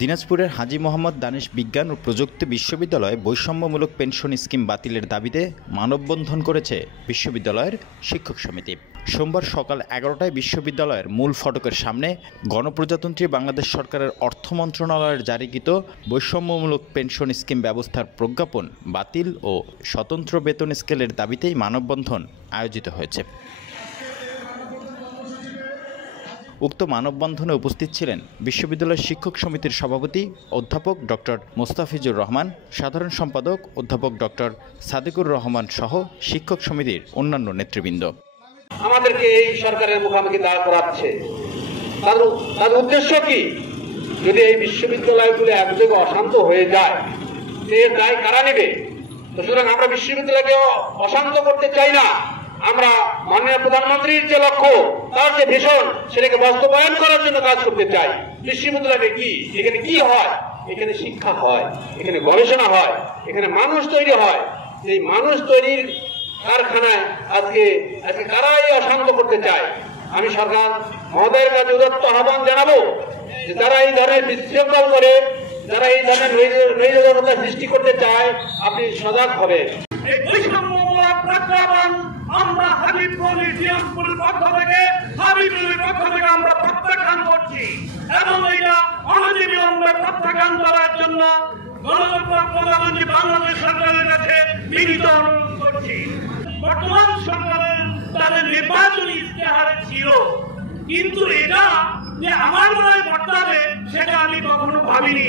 দিনাজপুরের হাজী মোহাম্মদ দানিশ বিজ্ঞান ও প্রযুক্তি বিশ্ববিদ্যালয়ে বৈষম্যমূলক পেনশন স্কিম বাতিলের দাবিতে মানববন্ধন করেছে বিশ্ববিদ্যালয়ের শিক্ষক সমিতি। সোমবার সকাল 11টায় বিশ্ববিদ্যালয়ের মূল ফটকের সামনে গণপ্রজাতন্ত্রী বাংলাদেশ সরকারের অর্থ মন্ত্রণালয়ের জারিকৃত বৈষম্যমূলক পেনশন স্কিম ব্যবস্থার প্রজ্ঞাপন বাতিল ও স্বতন্ত্র বেতন স্কেলের দাবিতেই মানববন্ধন আয়োজিত হয়েছে। উক্ত মানববন্ধনে উপস্থিত ছিলেন বিশ্ববিদ্যালয়ের শিক্ষক সমিতির সভাপতি অধ্যাপক ডক্টর মোস্তাফিজুর রহমান, সাধারণ সম্পাদক অধ্যাপক ডক্টর সাদিকুর রহমান সহ শিক্ষক সমিতির অন্যান্য নেতৃবৃন্দ। আমাদেরকে এই সরকারের মুখোমুখি দাঁড় করাচ্ছে, তার উদ্দেশ্য কি? যদি এই বিশ্ববিদ্যালয়গুলো একযোগে অশান্ত হয়ে যায়, এর দায় কারা নেবে? তো সুতরাং আমরা বিশ্ববিদ্যালয়কে অশান্ত করতে চাই না। আমরা মাননীয় প্রধানমন্ত্রীর যে লক্ষ্য, তার যে ভিশন, সেটাকে বাস্তবায়ন করার জন্য কাজ করতে চাই। বিশ্ববিদ্যালয়ে কি, এখানে কি হয়? এখানে শিক্ষা হয়, এখানে গবেষণা হয়, এখানে মানুষ তৈরি হয়। এই মানুষ তৈরির কারখানায় আজকে কারাই অশান্ত করতে চায়। আমি সরকার মহোদয়ের কাছে উদাত্ত আহ্বান জানাবো যে যারা এই ধরনের বিশৃঙ্খল করে, যারা এই ধরনের নৈতিকতা সৃষ্টি করতে চায়, আপনি সজাগ হবেন। আমরা দিনাজপুরের পক্ষ থেকে আমরা প্রত্যাখ্যান করছি এবং এটা অনতিবিলম্বে প্রত্যাখ্যান করার জন্য গণপ্রজাতন্ত্রী বাংলাদেশ সরকারের কাছে বিনীত অনুরোধ করছি। বর্তমান সরকারের তাদের নির্বাচনী ইশতেহারে ছিল, কিন্তু এটা যে আমার মনে করতে হবে সেটা আমি কখনো ভাবিনি।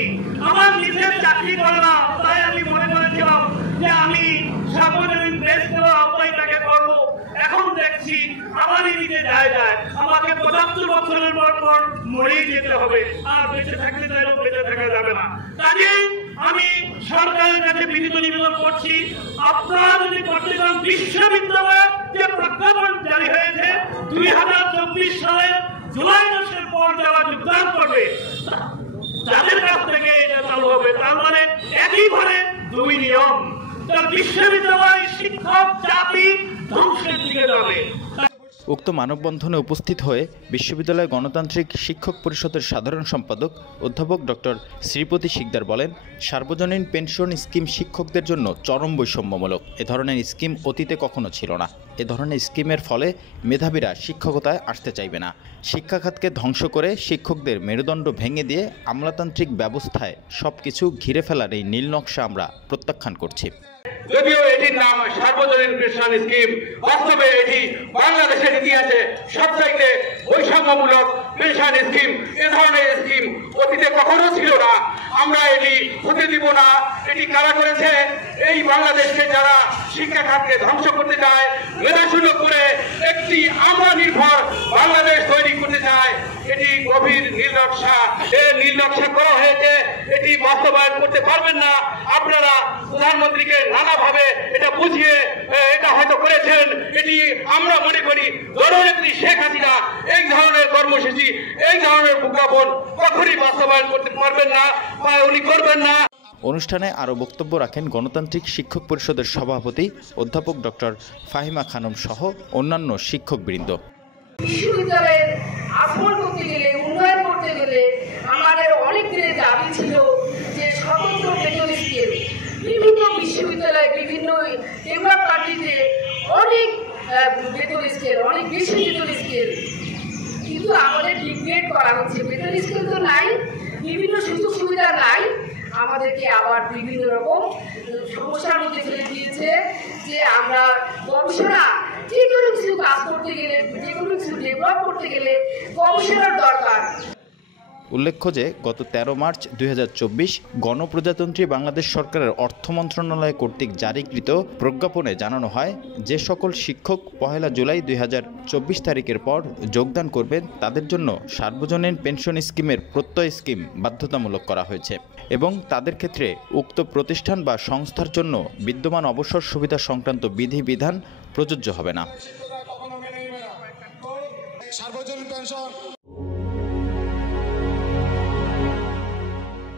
আমার নিজের চাকরি করে না, তাই আমি মনে করেছিলাম যে আমি সার্বজনীন দেশ সেবা আওতায় তাকে করবো। এখন দেখছি আমারই দিকে যায় আমাকে 75 বছরের পর মরেই যেতে হবে, আর বেঁচে থাকতে চাইলেও বেঁচে থাকা যাবে না। কাজেই আমি সরকারের কাছে বিনীত নিবেদন করছি, আপনারা যদি করতে চান বিশ্ববিদ্যালয়ে যে প্রজ্ঞাপন জারি হয়েছে 2024 সালের জুলাই মাসের পর যারা যোগদান করবে তাদের কাছ থেকে এটা চালু হবে। তার মানে একইভাবে দুই নিয়ম, বিশ্ববিদ্যালয় শিক্ষক জাতি ধ্বংসের দিকে যাবে। উক্ত মানববন্ধনে উপস্থিত হয়ে বিশ্ববিদ্যালয় গণতান্ত্রিক শিক্ষক পরিষদের সাধারণ সম্পাদক অধ্যাপক ডক্টর শ্রীপতি শিকদার বলেন, সার্বজনীন পেনশন স্কিম শিক্ষকদের জন্য চরম বৈষম্যমূলক। এ ধরনের স্কিম অতীতে কখনো ছিল না। এ ধরনের স্কিমের ফলে মেধাবীরা শিক্ষকতায় আসতে চাইবে না। শিক্ষা খাতকে ধ্বংস করে শিক্ষকদের মেরুদণ্ড ভেঙে দিয়ে আমলাতান্ত্রিক ব্যবস্থায় সবকিছু ঘিরে ফেলার এই নীল নকশা আমরা প্রত্যাখ্যান করছি। যদিও এটির নাম সার্বজনীন পেনশন স্কিম, বাস্তবে এটি বাংলাদেশের ইতিহাসে সবচাইতে বৈষম্যমূলক পেনশন স্কিম। এ ধরনের স্কিম অতীতে কখনো ছিল না, আমরা এটি হতে দিব না। এটি কারা করেছে? এই বাংলাদেশকে যারা শিক্ষা খাতকে ধ্বংস করতে চায়, মেধাশূন্য করে একটি আমরা নির্ভর বাংলাদেশ তৈরি করতে চায়, এটি গভীর নীল নকশা করা হয়েছে। এটি বাস্তবায়ন করতে পারবেন না। আপনারা প্রধানমন্ত্রীকে নানাভাবে এটা বুঝিয়ে এটা হয়তো করেছেন। এটি আমরা মনে করি জননেত্রী শেখ হাসিনা এই ধরনের কর্মসূচি, এই ধরনের প্রজ্ঞাপন কখনই বাস্তবায়ন করতে পারবেন না বা উনি করবেন না। অনুষ্ঠানে আরও বক্তব্য রাখেন গণতান্ত্রিক শিক্ষক পরিষদের সভাপতি অধ্যাপক ডক্টর ফাহিমা খানম সহ অন্যান্য শিক্ষকবৃন্দ। বিশ্ববিদ্যালয়ের আসল করতে গেলে, উন্নয়ন করতে গেলে আমাদের অনেক দিনের দাবি ছিল যে স্বতন্ত্র বেতন স্কেল। বিভিন্ন বিশ্ববিদ্যালয়ে বিভিন্ন ডেভেলপ কান্ট্রিতে অনেক বেতন স্কেল, অনেক বেশি বেতন স্কেল, কিন্তু আমাদের ডিগ্রেড করা হচ্ছে। বেতন স্কেল তো নাই, বিভিন্ন সুযোগ সুবিধা নাই, আমাদেরকে আবার বিভিন্ন রকম সমস্যার মধ্যে ফেলে দিয়েছে যে আমরা গবেষণা, যে কোনো কিছু কাজ করতে গেলে, যে কোনো কিছু ডেভেলপ করতে গেলে গবেষণার দরকার। উল্লেখ্য যে গত 13 মার্চ 2024 গণপ্রজাতন্ত্রী বাংলাদেশ সরকারের অর্থ মন্ত্রণালয় কর্তৃক জারিকৃত প্রজ্ঞাপনে জানানো হয়, যে সকল শিক্ষক 1 জুলাই 2024 তারিখের পর যোগদান করবেন তাদের জন্য সার্বজনীন পেনশন স্কিমের প্রত্যয় স্কিম বাধ্যতামূলক করা হয়েছে এবং তাদের ক্ষেত্রে উক্ত প্রতিষ্ঠান বা সংস্থার জন্য বিদ্যমান অবসর সুবিধা সংক্রান্ত বিধিবিধান প্রযোজ্য হবে না।